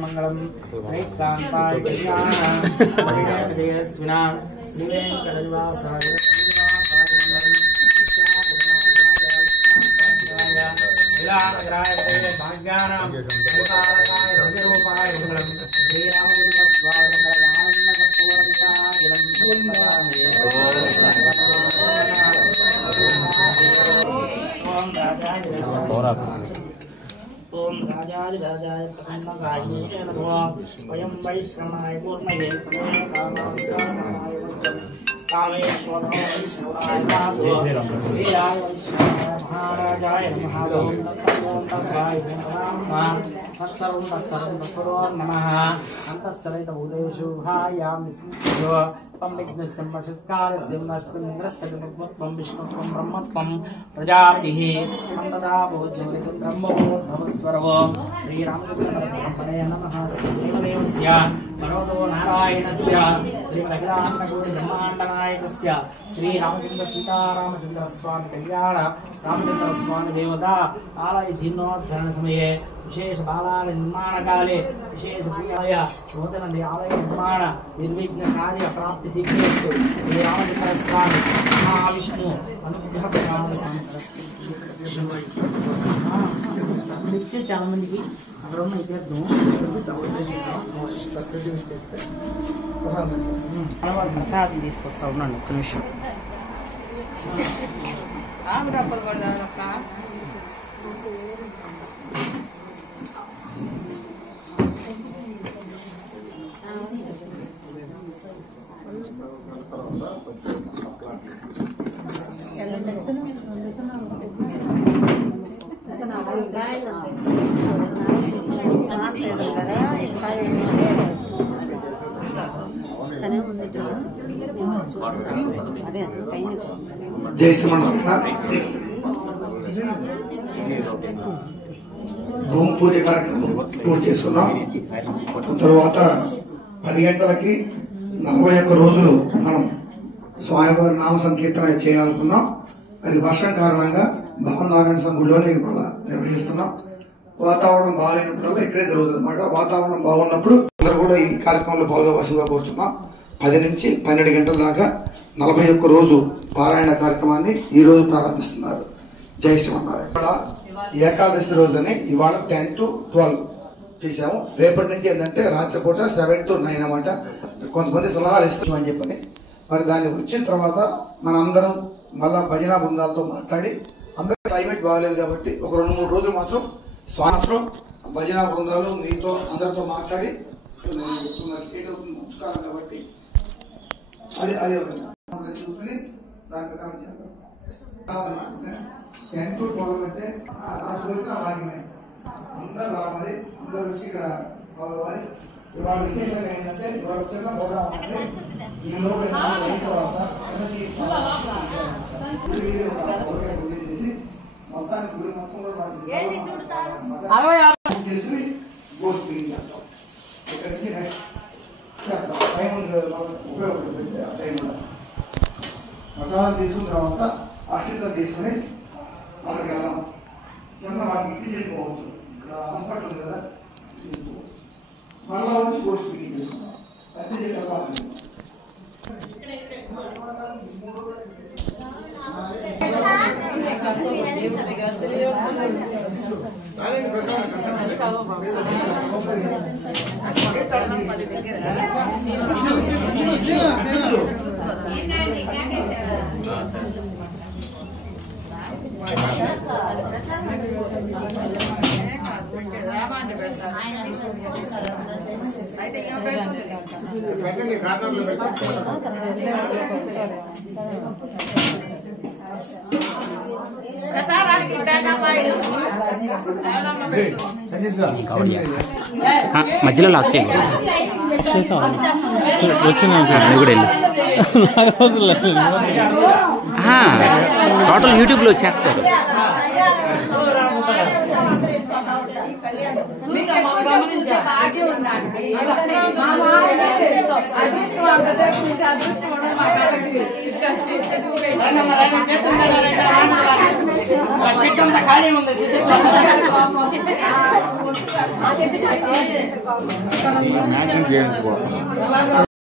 మంగళం ओम राजाय राजाय प्रसन्नसाय वयं वैश्रवणाय पूर्णये समय कामाय कामेश्वराय वैष्णवाय वीराय महाराजाय नमः ओम तत्सर्वं तत्सर्वं नमः अंतस्सरित भूतेषु भायां विष्णु तम विघ्नस्य वशस्कारस्य नस्मिन्द्रस्तगमत्वं विष्णुत्वं ब्रह्मत्वं प्रजापतिः संतदा भोज्योनितं ब्रह्मभूर्भवस्वरो श्रीरामचन्द्रपरब्रह्मणे नमः श्रीदेवस्य भगवतो नारायणस्य श्रीमदखिलाण्डकोटिब्रह्माण्डनायकस्य श्रीरामचन्द्र सीतारामचन्द्रस्वामी कल्याण रामचन्द्रस्वामी देवता आलय जीर्णोद्धरण समये विशेष बालालय निर्माण काले विशेष प्रियाय नूतन आलय निर्माण निर्विघ्न कार्य प्राप्ति सिद्धिस्तु श्री रामचंद्र स्वामी महाविष्णु अनुग्रह చాలా మందికి అక్కడ ఉన్న ఇతరులు ప్రసాదం తీసుకొస్తా ఉన్నాను ఒక్క నిమిషం జై శ్రీమన్నారాయణ. భూమి పూజ కార్యక్రమం పూర్తి చేసుకున్నాం. తర్వాత 10 గంటలకి 41 రోజులు మనం స్వామివారి నామ సంకీర్తన చేయాలనుకున్నాం. అది వర్షం కారణంగా భవనారాయణ సంఘుల్లోనే ఇవాళ నిర్వహిస్తున్నాం. వాతావరణం బాగాలేనప్పుడల్లా ఇక్కడే జరుగుతుంది అనమాట. వాతావరణం బాగున్నప్పుడు అందరూ కూడా ఈ కార్యక్రమంలో పాల్గొవలసిందిగా కోరుతున్నాం. 10 నుంచి 12 గంటల దాకా 41 రోజు పారాయణ కార్యక్రమాన్ని ఈ రోజు ప్రారంభిస్తున్నారు. జై శ్రీమన్నారాయణ. ఏకాదశి రోజుని ఇవాళ 10 to 12 చేశాము. రేపటి నుంచి ఏంటంటే రాత్రిపూట 7 to 9 అన్నమాట. కొంతమంది సలహాలు ఇస్తాం అని చెప్పని మరి దాన్ని వచ్చిన తర్వాత మనందరం మళ్ళా భజన బృందాలతో మాట్లాడి అందరూ క్లైమేట్ బాగాలేదు కాబట్టి ఒక 2-3 రోజులు మాత్రం స్వాతంత్రం భజన బృందాలు మీతో అందరితో మాట్లాడి నమస్కారం కాబట్టి అదే చూసుకుని దాని ప్రకారం చేద్దాం. 10 to 12 అంటే అందరూ రావాలి. అందరూ వచ్చి ఇక్కడ పాల్గొవాలి. ఇవాళ విశేషంగా ఏంటంటే ఇవాళ చిన్న ప్రోగ్రాం అంటే ఈ లోపల తర్వాత చేసి మొత్తానికి గుడి మొత్తం కూడా గోష్ఠి చేద్దాం. ఇక్కడ నుంచి చేద్దాం. టైం ఉపయోగపడుతుంది. ఆ టైం కూడా ప్రసాదం తీసుకున్న తర్వాత అక్షింతలు తీసుకుని మనకి వెళ్దాం. చిన్న వాటికి ఇంటి చేసుకోవచ్చు. ఇక్కడ హాస్పిటల్ ఉంది కదా తీసుకోవచ్చు. మళ్ళా వచ్చి గోష్ఠి చేసుకున్నాం. అన్ని చెప్పాలి. మధ్యలో లాక్ చేయండి టోటల్ యూట్యూబ్ లో వచ్చేస్తారు. బాగా ఉందండి చెట్టు అంతా ఖాళీ ఉంది మ్యాచింగ్ చేయించుకో